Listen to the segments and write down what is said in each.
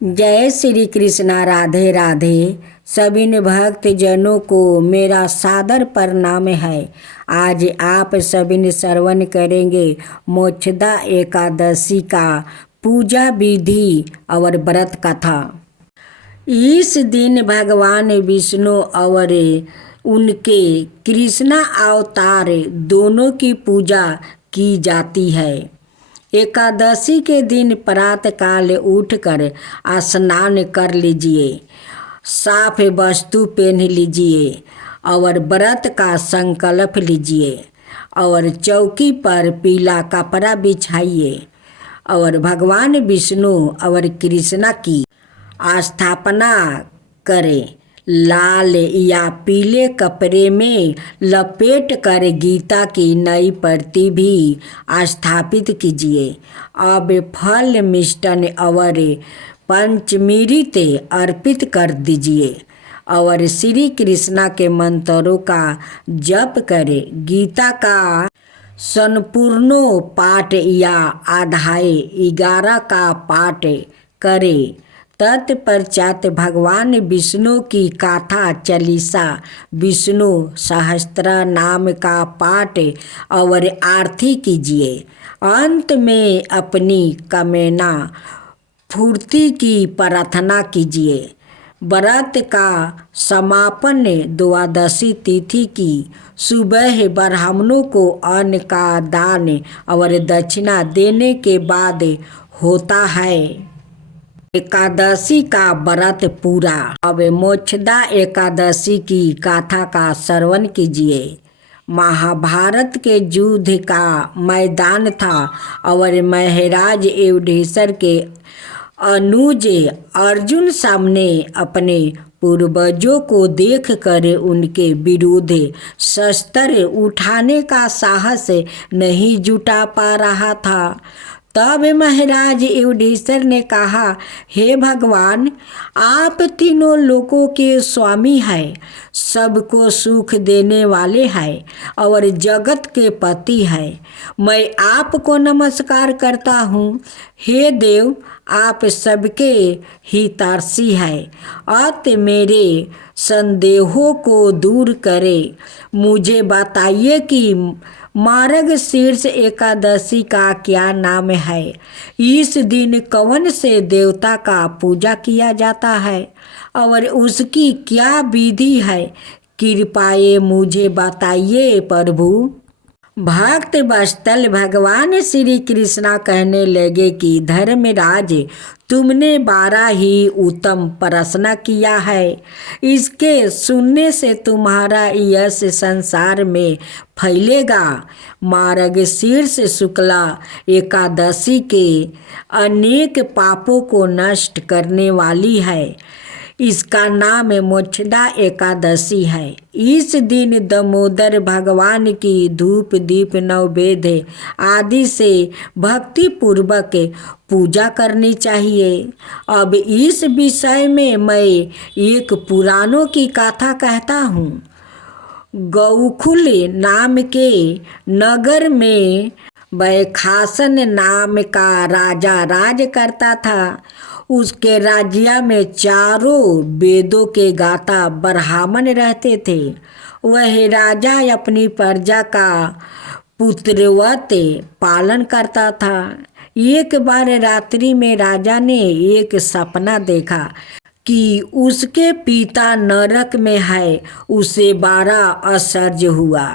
जय श्री कृष्णा। राधे राधे। सभी भक्त जनों को मेरा सादर प्रणाम है। आज आप सभी ने श्रवण करेंगे मोक्षदा एकादशी का पूजा विधि और व्रत कथा। इस दिन भगवान विष्णु और उनके कृष्णा अवतार दोनों की पूजा की जाती है। एकादशी के दिन प्रातः काल उठकर स्नान कर लीजिए, साफ वस्तु पहन लीजिए और व्रत का संकल्प लीजिए और चौकी पर पीला कपड़ा बिछाइए और भगवान विष्णु और कृष्णा की स्थापना करें। लाल या पीले कपड़े में लपेट कर गीता की नई प्रति भी स्थापित कीजिए। अब फल मिष्टान और पंचमृत अर्पित कर दीजिए और श्री कृष्णा के मंत्रों का जप करें। गीता का संपूर्ण पाठ या अध्याय 11 का पाठ करें। तत्पश्चात भगवान विष्णु की गाथा चालीसा, विष्णु सहस्त्र नाम का पाठ और आरती कीजिए। अंत में अपनी कामना पूर्ति की प्रार्थना कीजिए। व्रत का समापन द्वादशी तिथि की सुबह ब्राह्मणों को अन्न का दान और दक्षिणा देने के बाद होता है। एकादशी का व्रत पूरा। अब मोक्षदा एकादशी की गाथा का श्रवण कीजिए। महाभारत के युद्ध का मैदान था और महाराज युधिष्ठिर के अनुज अर्जुन सामने अपने पूर्वजों को देखकर उनके विरुद्ध शस्त्र उठाने का साहस नहीं जुटा पा रहा था। तब महाराज युधिष्ठिर ने कहा, हे भगवान, आप तीनों लोकों के स्वामी हैं, सबको सुख देने वाले हैं और जगत के पति हैं। मैं आपको नमस्कार करता हूँ। हे देव, आप सबके हितैषी हैं, अतः मेरे संदेहों को दूर करें। मुझे बताइए कि मार्गशीर्ष एकादशी का क्या नाम है? इस दिन कौन से देवता का पूजा किया जाता है और उसकी क्या विधि है? कृपया मुझे बताइए प्रभु। भक्त वत्सल भगवान श्री कृष्णा कहने लगे कि धर्मराज, तुमने 12 ही उत्तम प्रश्न किया है। इसके सुनने से तुम्हारा यश संसार में फैलेगा। मार्गशीर्ष शुक्ला एकादशी के अनेक पापों को नष्ट करने वाली है। इसका नाम मोक्षदा एकादशी है। इस दिन दामोदर भगवान की धूप दीप नैवेद्य आदि से भक्ति पूर्वक पूजा करनी चाहिए। अब इस विषय में मैं एक पुराणों की कथा कहता हूँ। गौकुल नाम के नगर में बैखासन नाम का राजा राज करता था। उसके राज्य में चारों वेदों के गाता ब्राह्मण रहते थे। वह राजा अपनी प्रजा का पुत्रवत पालन करता था। एक बार रात्रि में राजा ने एक सपना देखा कि उसके पिता नरक में है। उसे बड़ा आश्चर्य हुआ।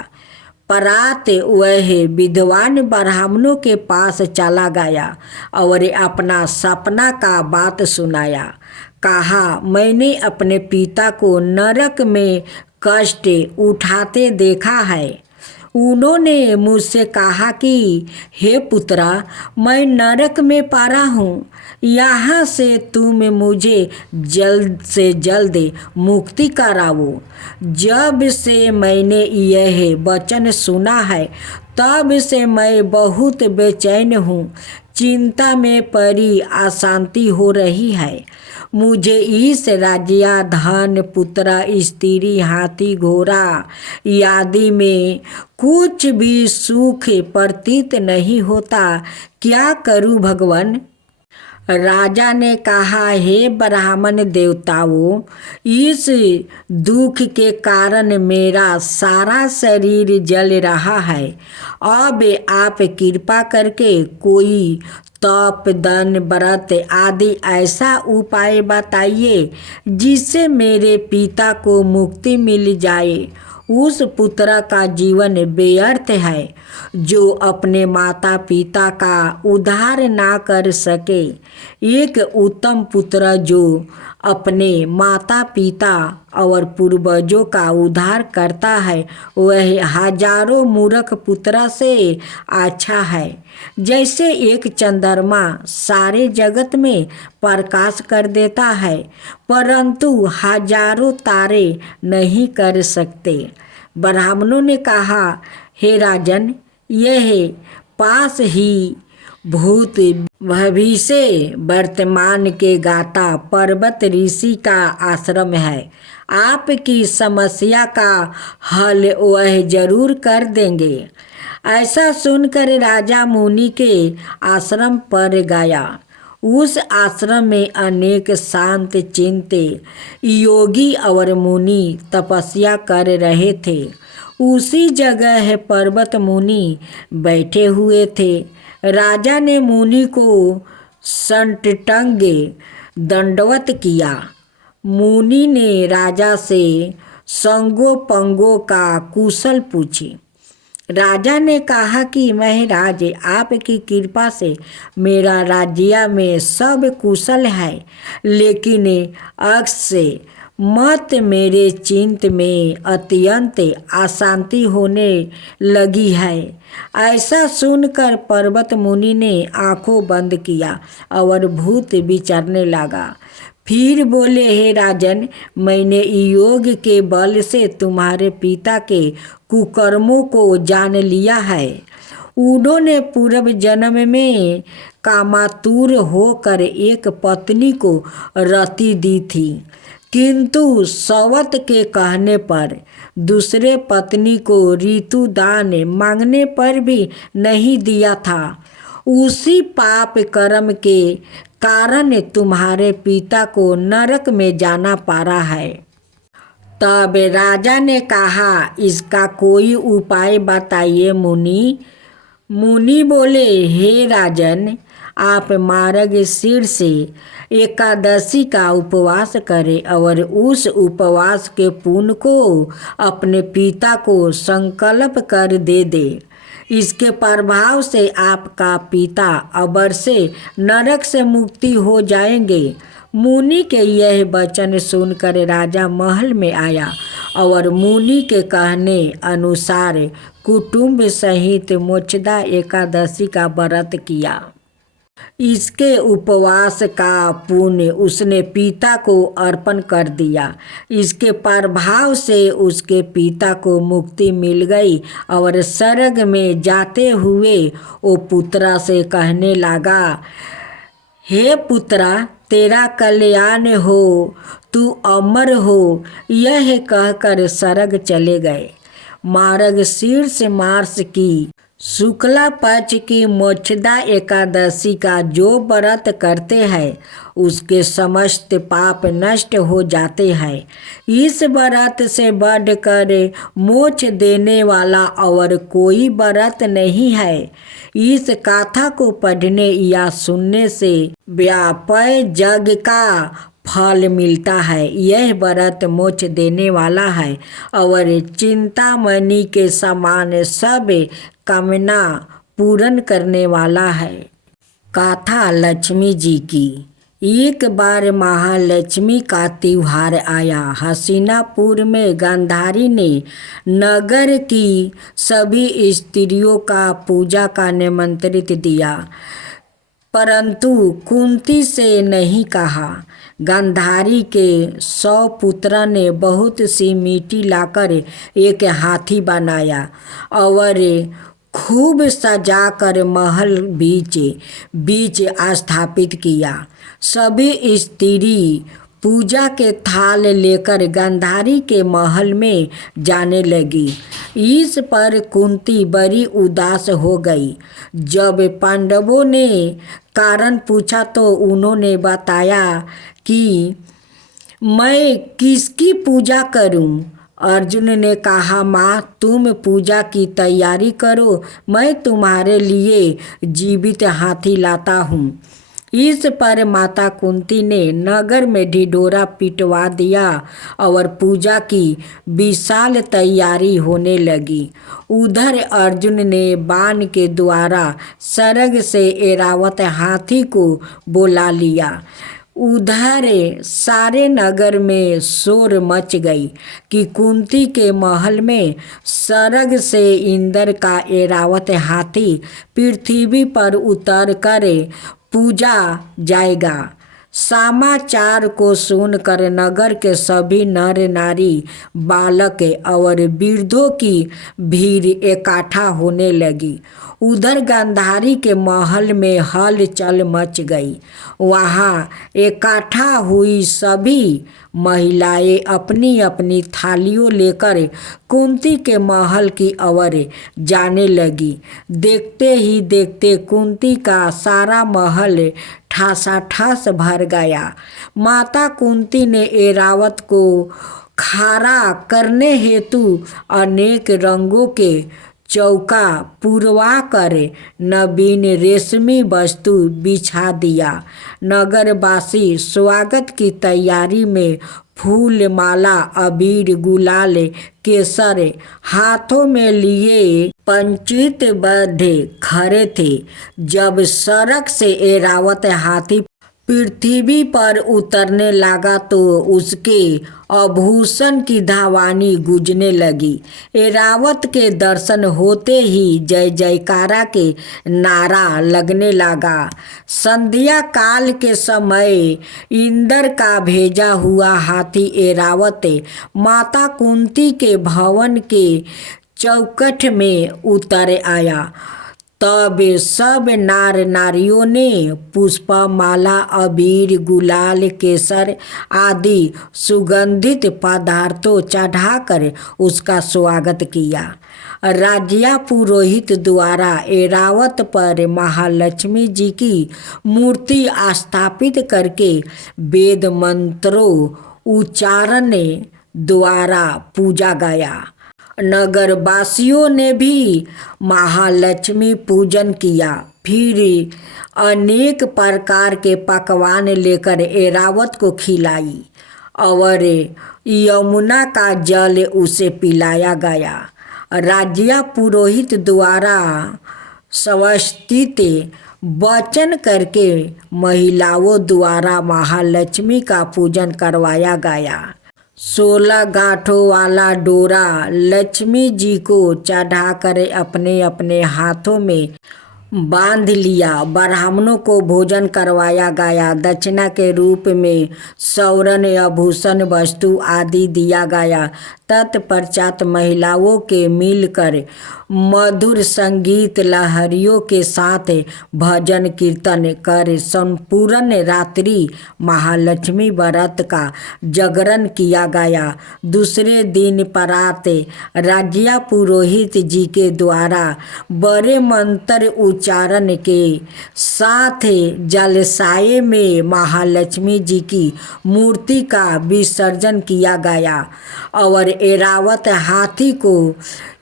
परात वह विद्वान ब्राह्मणों के पास चला गया और अपना सपना का बात सुनाया। कहा, मैंने अपने पिता को नरक में कष्ट उठाते देखा है। उन्होंने मुझसे कहा कि हे पुत्रा, मैं नरक में पड़ा हूँ, यहाँ से तुम मुझे जल्द से जल्द मुक्ति कराओ। जब से मैंने यह वचन सुना है तब से मैं बहुत बेचैन हूँ। चिंता में पड़ी अशांति हो रही है। मुझे इस राज्य धन पुत्र स्त्री हाथी घोड़ा आदि में कुछ भी सुख प्रतीत नहीं होता। क्या करूं भगवान? राजा ने कहा, हे ब्राह्मण देवताओं, इस दुख के कारण मेरा सारा शरीर जल रहा है। अब आप कृपा करके कोई तप दान व्रत आदि ऐसा उपाय बताइए जिससे मेरे पिता को मुक्ति मिल जाए। उस पुत्र का जीवन व्यर्थ है जो अपने माता पिता का उद्धार ना कर सके। एक उत्तम पुत्र जो अपने माता पिता और पूर्वजों का उद्धार करता है वह हजारों मूर्ख पुत्र से अच्छा है। जैसे एक चंद्रमा सारे जगत में प्रकाश कर देता है परंतु हजारों तारे नहीं कर सकते। ब्राह्मणों ने कहा, हे राजन, यह पास ही भूत भविष्य वर्तमान के गाता पर्वत ऋषि का आश्रम है। आपकी समस्या का हल वह जरूर कर देंगे। ऐसा सुनकर राजा मुनि के आश्रम पर गया। उस आश्रम में अनेक शांत चिंत योगी और मुनि तपस्या कर रहे थे। उसी जगह पर्वत मुनि बैठे हुए थे। राजा ने मुनि को संटंग दंडवत किया। मुनि ने राजा से संगो पंगो का कुशल पूछी। राजा ने कहा कि महाराज, आपकी कृपा से मेरा राज्य में सब कुशल है, लेकिन अक्सर मत मेरे चिंत में अत्यंत अशांति होने लगी है। ऐसा सुनकर पर्वत मुनि ने आंखों बंद किया और भूत विचरने लगा। फिर बोले, हे राजन, मैंने योग के बल से तुम्हारे पिता के कुकर्मों को जान लिया है। उन्होंने पूर्व जन्म में कामातुर होकर एक पत्नी को रति दी थी, किंतु सवत के कहने पर दूसरे पत्नी को ऋतुदान मांगने पर भी नहीं दिया था। उसी पाप कर्म के कारण तुम्हारे पिता को नरक में जाना पड़ा है। तब राजा ने कहा, इसका कोई उपाय बताइए मुनि। मुनि बोले, हे राजन, आप मार्गशीर्ष एकादशी का उपवास करें और उस उपवास के पुण्य को अपने पिता को संकल्प कर दे। इसके प्रभाव से आपका पिता अवश्य नरक से मुक्ति हो जाएंगे। मुनि के यह वचन सुनकर राजा महल में आया और मुनि के कहने अनुसार कुटुंब सहित मोक्षदा एकादशी का व्रत किया। इसके उपवास का पुण्य उसने पिता को अर्पण कर दिया। इसके प्रभाव से उसके पिता को मुक्ति मिल गई और स्वर्ग में जाते हुए वो पुत्रा से कहने लगा, हे पुत्रा, तेरा कल्याण हो, तू अमर हो। यह कहकर स्वर्ग चले गए। मार्गशीर्ष मास की शुक्ला पक्ष की मोक्षदा एकादशी का जो व्रत करते हैं उसके समस्त पाप नष्ट हो जाते हैं। इस व्रत से बढ़कर मोक्ष देने वाला और कोई व्रत नहीं है। इस गाथा को पढ़ने या सुनने से व्यापय जग का फल मिलता है। यह व्रत मोक्ष देने वाला है और चिंतामणि के समान सब कामना पूर्ण करने वाला है। गाथा लक्ष्मी जी की। एक बार महालक्ष्मी का त्योहार आया। हसीनापुर में गांधारी ने नगर की सभी स्त्रियों का पूजा का निमंत्रित दिया, परंतु कुंती से नहीं कहा। गांधारी के 100 पुत्र ने बहुत सी मिट्टी लाकर एक हाथी बनाया और खूब सजाकर महल बीच स्थापित किया। सभी स्त्री पूजा के थाल लेकर गांधारी के महल में जाने लगी। इस पर कुंती बड़ी उदास हो गई। जब पांडवों ने कारण पूछा तो उन्होंने बताया कि मैं किसकी पूजा करूं? अर्जुन ने कहा, माँ तुम पूजा की तैयारी करो, मैं तुम्हारे लिए जीवित हाथी लाता हूँ। इस पर माता कुंती ने नगर में ढिढोरा पिटवा दिया और पूजा की विशाल तैयारी होने लगी। उधर अर्जुन ने बाण के द्वारा सरग से ऐरावत हाथी को बुला लिया। उधर सारे नगर में शोर मच गई कि कुंती के महल में सरग से इंद्र का ऐरावत हाथी पृथ्वी पर उतर कर पूजा जाएगा। समाचार को सुनकर नगर के सभी नर नारी, बालक और वृद्धों की भीड़ इकट्ठा होने लगी। उधर गांधारी के महल में हलचल मच गई। वहाँ इकट्ठा हुई सभी महिलाएं अपनी अपनी थालियों लेकर कुंती के महल की ओर जाने लगी। देखते ही देखते कुंती का सारा महल ठासाठास भर गया। माता कुंती ने ऐरावत को खड़ा करने हेतु अनेक रंगों के चौका पुरवा कर नवीन रेशमी वस्तु बिछा दिया। नगरवासी स्वागत की तैयारी में फूल माला, अबीर, गुलाल, केसर हाथों में लिए पंचित बद्ध खड़े थे। जब सड़क से ऐरावत हाथी पृथ्वी पर उतरने लगा तो उसके आभूषण की धावानी गूंजने लगी। ऐरावत के दर्शन होते ही जय जयकारा के नारा लगने लगा। संध्या काल के समय इंद्र का भेजा हुआ हाथी ऐरावत माता कुंती के भवन के चौखट में उतर आया। तब सब नार नारियों ने पुष्प माला, अबीर, गुलाल, केसर आदि सुगंधित पदार्थों चढ़ाकर उसका स्वागत किया। राज्या पुरोहित द्वारा ऐरावत पर महालक्ष्मी जी की मूर्ति स्थापित करके वेद मंत्रों उच्चारण द्वारा पूजा गया। नगरवासियों ने भी महालक्ष्मी पूजन किया। फिर अनेक प्रकार के पकवान लेकर ऐरावत को खिलाई और यमुना का जल उसे पिलाया गया। राज्या पुरोहित द्वारा स्वस्तित वचन करके महिलाओं द्वारा महालक्ष्मी का पूजन करवाया गया। 16 गांठों वाला डोरा लक्ष्मी जी को चढ़ाकर अपने अपने हाथों में बांध लिया। ब्राह्मणों को भोजन करवाया गया। दक्षिणा के रूप में स्वर्ण, आभूषण, वस्तु आदि दिया गया। तत्पश्चात महिलाओं के मिलकर मधुर संगीत लहरियों के साथ भजन कीर्तन कर संपूर्ण रात्रि महालक्ष्मी व्रत का जागरण किया गया। दूसरे दिन प्रात राज्या पुरोहित जी के द्वारा बड़े मंत्र उच्चारण के साथ जलाशय में महालक्ष्मी जी की मूर्ति का विसर्जन किया गया और ऐरावत हाथी को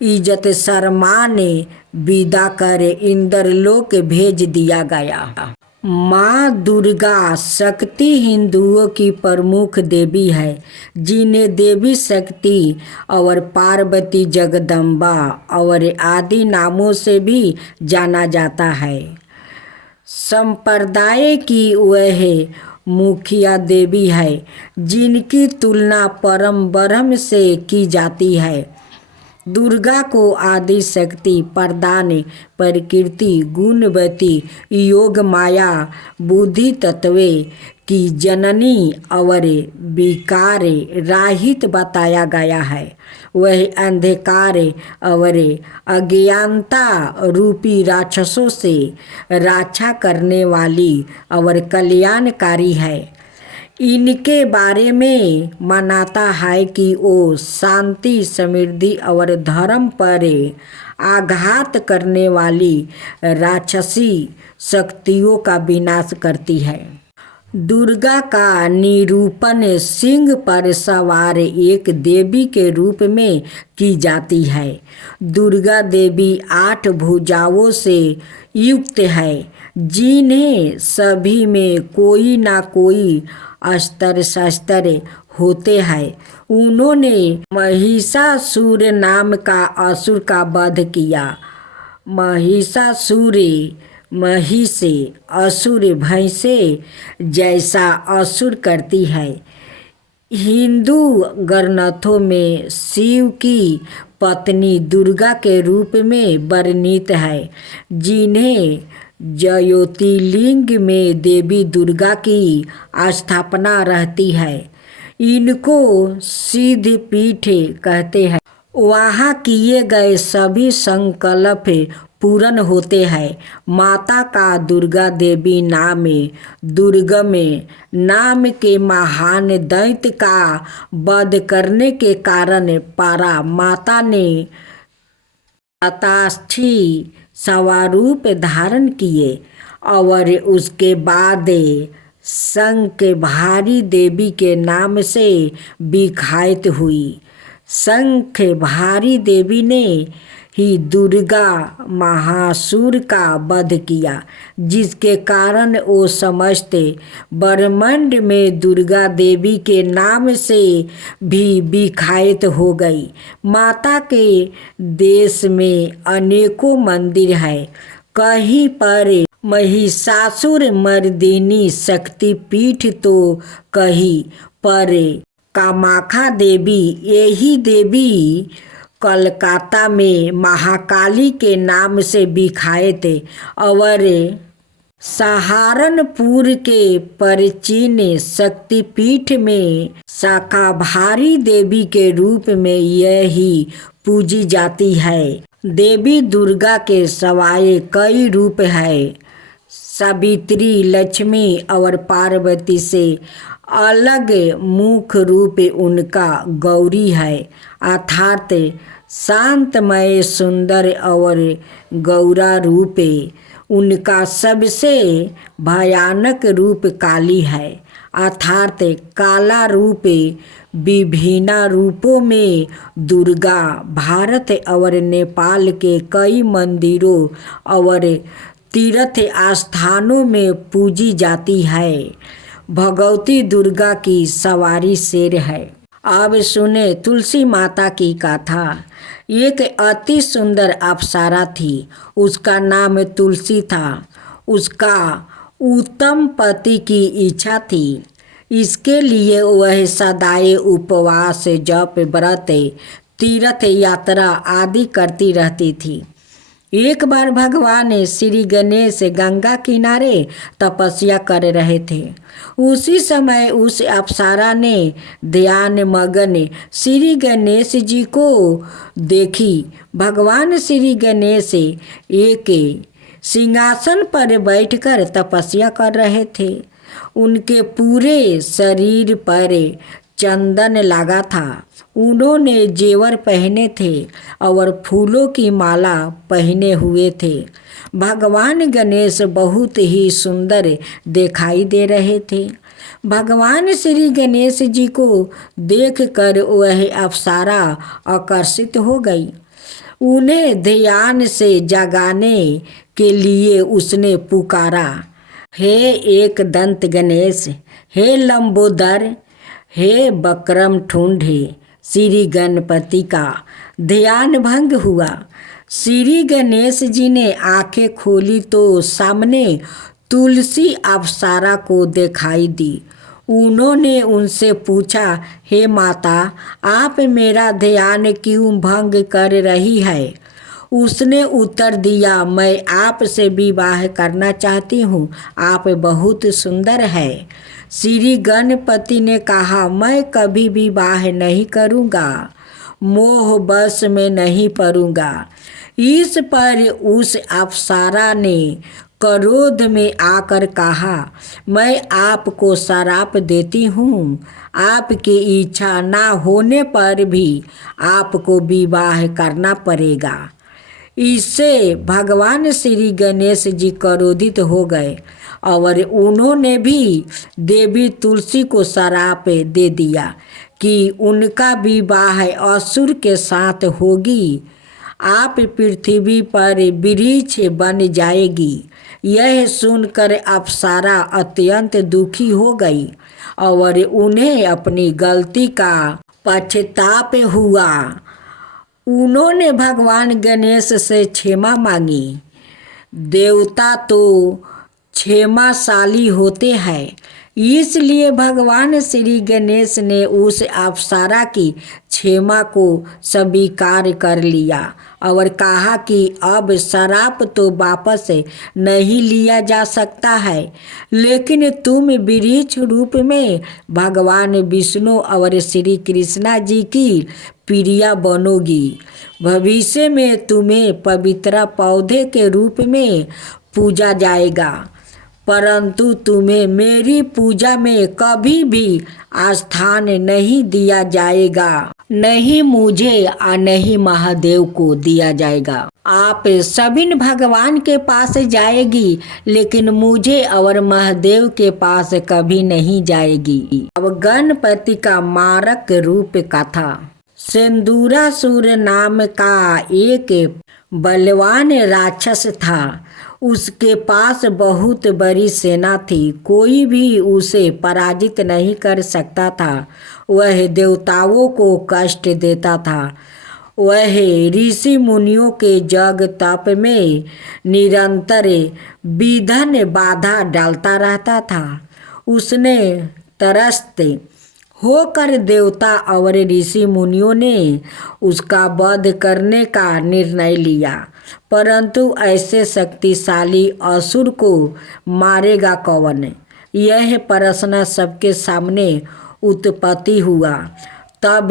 इज्जत सम्मान विदा कर इंद्रलोक भेज दिया गया। माँ दुर्गा शक्ति हिंदुओं की प्रमुख देवी है, जिन्हें देवी शक्ति और पार्वती, जगदम्बा और आदि नामों से भी जाना जाता है। संप्रदाय की वह मुखिया देवी है जिनकी तुलना परम ब्रह्म से की जाती है। दुर्गा को आदि शक्ति प्रदान, प्रकृति, गुणवती, योग माया, बुद्धि तत्व की जननी और विकार राहित बताया गया है। वह अंधकार और अज्ञानता रूपी राक्षसों से रक्षा करने वाली और कल्याणकारी है। इनके बारे में मनाता है कि वो शांति, समृद्धि और धर्म पर आघात करने वाली राक्षसी शक्तियों का विनाश करती है। दुर्गा का निरूपण सिंह पर सवार एक देवी के रूप में की जाती है। दुर्गा देवी 8 भुजाओं से युक्त है, जिन्हें सभी में कोई ना कोई अस्त्र शस्त्र होते हैं। उन्होंने महिषासुर नाम का असुर का वध किया। महिषासुर महिषे असुर भैंसे जैसा असुर करती है। हिंदू ग्रंथों में शिव की पत्नी दुर्गा के रूप में वर्णित है, जिन्हें ज्योतिर्लिंग में देवी दुर्गा की स्थापना रहती है। इनको सिद्ध पीठ कहते हैं। वहाँ किए गए सभी संकल्प पूर्ण होते हैं। माता का दुर्गा देवी नाम दुर्गम नाम के महान दैत्य का वध करने के कारण पारा माता ने तथास्थी स्वरूप धारण किए और उसके बाद शंख भारी देवी के नाम से विख्यात हुई। शंख भारी देवी ने ही दुर्गा महासुर का वध किया, जिसके कारण वो समस्त ब्रह्मांड में दुर्गा देवी के नाम से भी विख्यात हो गई। माता के देश में अनेकों मंदिर हैं। कहीं पर महिषासुर मर्दिनी शक्तिपीठ तो कहीं पर कामाख्या देवी। यही देवी कलकत्ता में महाकाली के नाम से विख्यात और सहारनपुर के प्राचीन शक्तिपीठ में शाकंभरी देवी के रूप में यही पूजी जाती है। देवी दुर्गा के सवाए कई रूप हैं। सावित्री, लक्ष्मी और पार्वती से अलग मुख्य रूप उनका गौरी है, अर्थात शांतमय, सुंदर और गौरा रूप। उनका सबसे भयानक रूप काली है, अर्थात काला रूप। विभिन्न रूपों में दुर्गा भारत और नेपाल के कई मंदिरों और तीर्थ स्थानों में पूजी जाती है। भगवती दुर्गा की सवारी शेर है। अब सुने तुलसी माता की कथा। एक अति सुंदर अप्सरा थी, उसका नाम तुलसी था। उसका उत्तम पति की इच्छा थी। इसके लिए वह सदाए उपवास, जप, व्रत, तीर्थ यात्रा आदि करती रहती थी। एक बार भगवान श्री गणेश गंगा किनारे तपस्या कर रहे थे। उसी समय उस अप्सरा ने ध्यान मगन श्री गणेश जी को देखी। भगवान श्री गणेश एक सिंहासन पर बैठकर तपस्या कर रहे थे। उनके पूरे शरीर पर चंदन लगा था। उन्होंने जेवर पहने थे और फूलों की माला पहने हुए थे। भगवान गणेश बहुत ही सुंदर दिखाई दे रहे थे। भगवान श्री गणेश जी को देखकर वह अप्सरा आकर्षित हो गई। उन्हें ध्यान से जगाने के लिए उसने पुकारा, हे एक दंत गणेश, हे लंबोदर, हे बक्रम ठुंडे। श्री गणपति का ध्यान भंग हुआ। श्री गणेश जी ने आंखें खोली तो सामने तुलसी अप्सरा को दिखाई दी। उन्होंने उनसे पूछा, हे माता, आप मेरा ध्यान क्यों भंग कर रही है? उसने उत्तर दिया, मैं आपसे विवाह करना चाहती हूँ, आप बहुत सुंदर है। श्री गणपति ने कहा, मैं कभी विवाह नहीं करूँगा, मोह बस में नहीं पड़ूंगा। इस पर उस अप्सरा ने क्रोध में आकर कहा, मैं आपको श्राप देती हूँ। आपकी इच्छा ना होने पर भी आपको विवाह करना पड़ेगा। इससे भगवान श्री गणेश जी क्रोधित हो गए और उन्होंने भी देवी तुलसी को श्राप दे दिया कि उनका विवाह असुर के साथ होगी। आप पृथ्वी पर वृक्ष बन जाएगी। यह सुनकर अप्सरा अत्यंत दुखी हो गई और उन्हें अपनी गलती का पश्चाताप हुआ। उन्होंने भगवान गणेश से क्षमा मांगी। देवता तो क्षमाशाली होते हैं, इसलिए भगवान श्री गणेश ने उस अप्सरा की क्षमा को स्वीकार कर लिया और कहा कि अब श्राप तो वापस नहीं लिया जा सकता है, लेकिन तुम वृक्ष रूप में भगवान विष्णु और श्री कृष्णा जी की प्रिया बनोगी। भविष्य में तुम्हें पवित्र पौधे के रूप में पूजा जाएगा, परंतु तुम्हें मेरी पूजा में कभी भी स्थान नहीं दिया जाएगा, नहीं मुझे और नहीं महादेव को दिया जाएगा। आप सभी भगवान के पास जाएगी, लेकिन मुझे और महादेव के पास कभी नहीं जाएगी। अब गणपति का मारक रूप कथा। सिंदूरासुर नाम का एक बलवान राक्षस था। उसके पास बहुत बड़ी सेना थी, कोई भी उसे पराजित नहीं कर सकता था। वह देवताओं को कष्ट देता था। वह ऋषि मुनियों के जग तप में निरंतर विघ्न बाधा डालता रहता था। उसने त्रस्त होकर देवता और ऋषि मुनियों ने उसका वध करने का निर्णय लिया, परंतु ऐसे शक्तिशाली असुर को मारेगा कौन? यह प्रश्न सबके सामने उत्पत्ति हुआ। तब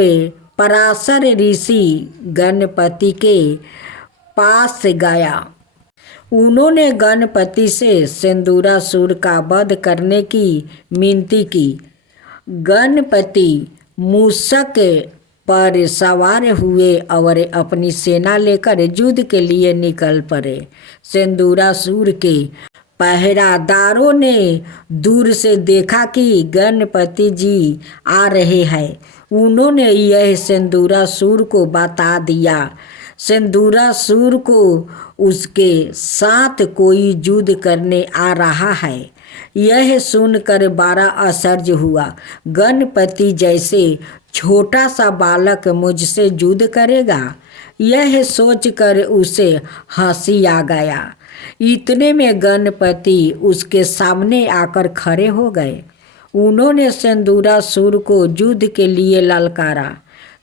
पराशर ऋषि गणपति के पास गया। उन्होंने गणपति से सिंदूरासुर का वध करने की विनती की। गणपति मूषक पर सवार हुए और अपनी सेना लेकर युद्ध के लिए निकल पड़े। सिंदूरासुर के पहरादारों ने दूर से देखा कि गणपति जी आ रहे हैं। उन्होंने यह सिंदूरासुर को बता दिया। सिंदूरासुर को उसके साथ कोई युद्ध करने आ रहा है। यह सुनकर बड़ा आश्चर्य हुआ। गणपति जैसे छोटा सा बालक मुझसे युद्ध करेगा, यह सोचकर उसे हंसी आ गया। इतने में गणपति उसके सामने आकर खड़े हो गए। उन्होंने सिंदूरासुर को युद्ध के लिए ललकारा।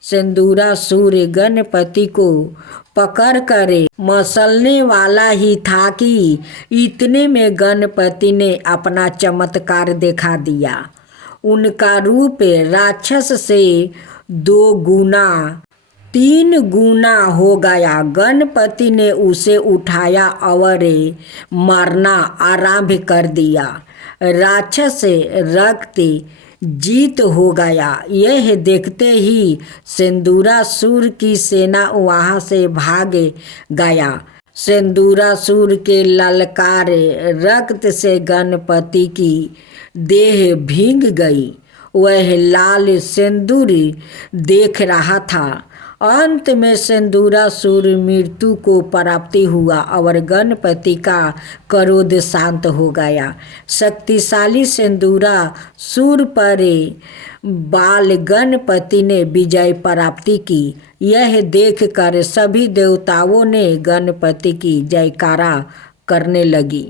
सिंदूरासुर गणपति को पकड़कर मसलने वाला ही था कि इतने में गणपति ने अपना चमत्कार दिखा दिया। उनका रूप राक्षस से 2 गुना 3 गुना हो गया। गणपति ने उसे उठाया और मारना आरंभ कर दिया। राक्षस रक्त जीत हो गया। यह देखते ही सिंदूरासुर की सेना वहां से भाग गया। सिंदूरासुर के ललकार रक्त से गणपति की देह भीग गई। वह लाल सिंदूर देख रहा था। अंत में सिंदूरासुर मृत्यु को प्राप्ति हुआ और गणपति का क्रोध शांत हो गया। शक्तिशाली सिंदूरासुर पर बाल गणपति ने विजय प्राप्ति की। यह देखकर सभी देवताओं ने गणपति की जयकारा करने लगी।